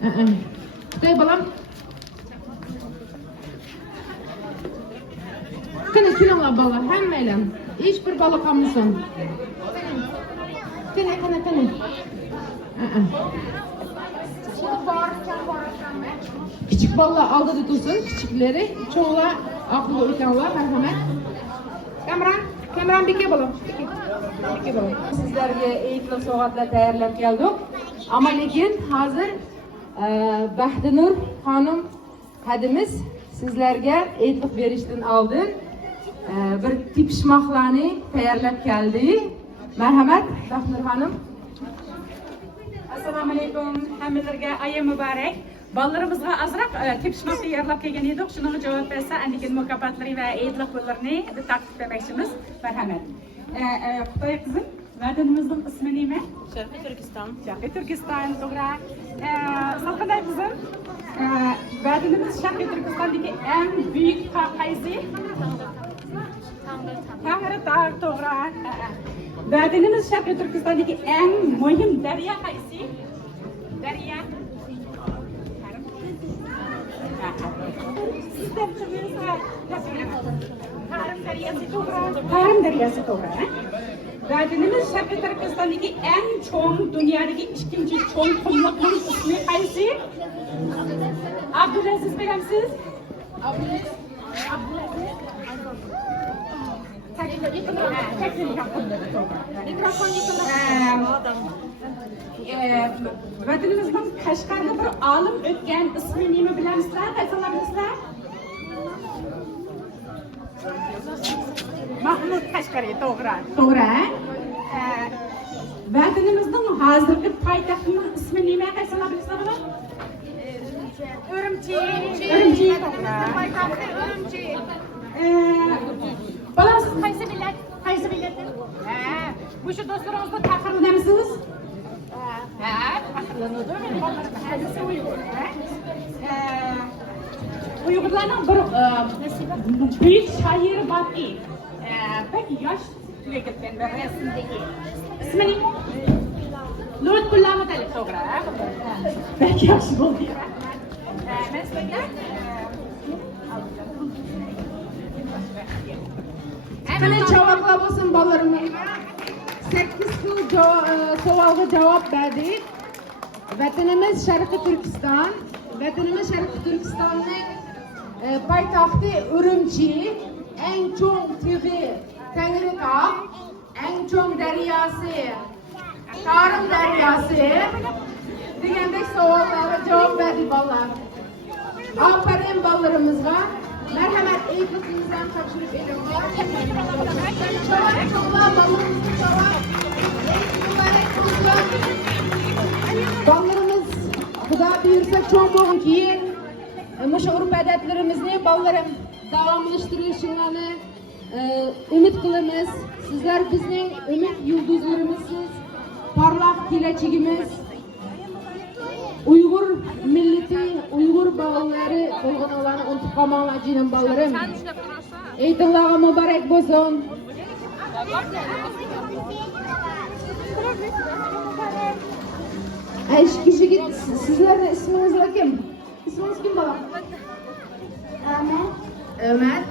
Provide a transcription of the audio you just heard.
Xitoy balam. Qani kelinglar bolalar, hammalar. Hech bir bola qolmasin. Qani. Küçük bolalar oldida tursin, kichiklari, cho'g'lar aqlli ekanlar, marhamat. Kamran beka bolam. Beka bolam. Sizlarga e'tibor soatlar tayyorlab keldik. Ama lekin hozir Baxtinur xonim hadimiz sizlarga e'tibor berishdan oldin bir tepishmoqlarni tayyorlab keldi. Marhamat, Baxtinur xonim. Assalomu alaykum. Hammalarga ayam muborak. Bolalarımızga azroq tepishmoq tayyorlab kelgan edik. Shuning javob bersa, andigan mukofotlari va e'tibor pullarni taqsimlamoqchimiz. Marhamat. Xitoy qizim, vatanimizning ismi nima? Sharqiy Turkiston. Sharqiy Turkiston, to'g'ri. Salqinay qizim. Vatanimiz Sharqiy Turkistondagi eng buyuk tog' qaysi? Tangri to'g'ri. Vatanimiz Sharqiy Turkistondagi eng muhim daryo qaysi? Daryo. Karim deryası to'g'ri. Vatanimiz Sharqiy Turkistondagi eng cho'ng, dunyodagi ikkinchi cho'ng qumliqning ismi qaysi? Abdulaziz bilamsiz? Abdulaziz. Vatanimizning Qashqarda bir olim o'tgan ismi nima bilamsizlar? Qaysilarsizlar? Mahmud Qashqari, to'g'ri. To'g'ri. Vatanimizning hozirgi poytaxtining ismi nima? Qaysilarsizlar? Urumchi. Urumchi, to'g'ri. Poytaxti Urumchi. Balam siz qaysi millat? Qaysi millatdan? Bu shu do'stlaringizni faxrlanamisiz? Faxrlanadi. Hadisi Uyg'ur. Uyg'urlarning bir büyük şairi baki. Peki yosh yigitdan bir rasmdagi. İsmi nima? Lutfulla Mutalib, to'g'ri. Peki yaxshi bo'ldi. Men sizlarga Qani javoblar bo'lsin bolalarga. 8 xil savolga javob berdik. Vatanimiz Sharqiy Turkiston. Vatanimiz Sharqiy Turkistonning poytaxti Urumchi, eng cho'ng tig'i Tangritog', eng cho'ng daryosi Karim daryosi degandek savollarga javob berdik bolalar. Aferin bolalarımızga. Merhamet eğitimimizden topşirip ediyorlar. Ballarımız Xudo buyursa cho'ng bo'lgan keyin o'sha urf odatlarimizni bolalarım davomlashtirishini umid qilamiz. Sizlar bizning umid yulduzlarimizsiz, parlaq kelajagimiz. Uyg'ur millati, Uyg'ur bolalari bo'lganlarni unutib qolmanglar jinim bolalarım. E'tiborga muborak bo'lsin. Kişi sizlerin isminiz kim? İsminiz kim baba? Ömer. Ömer.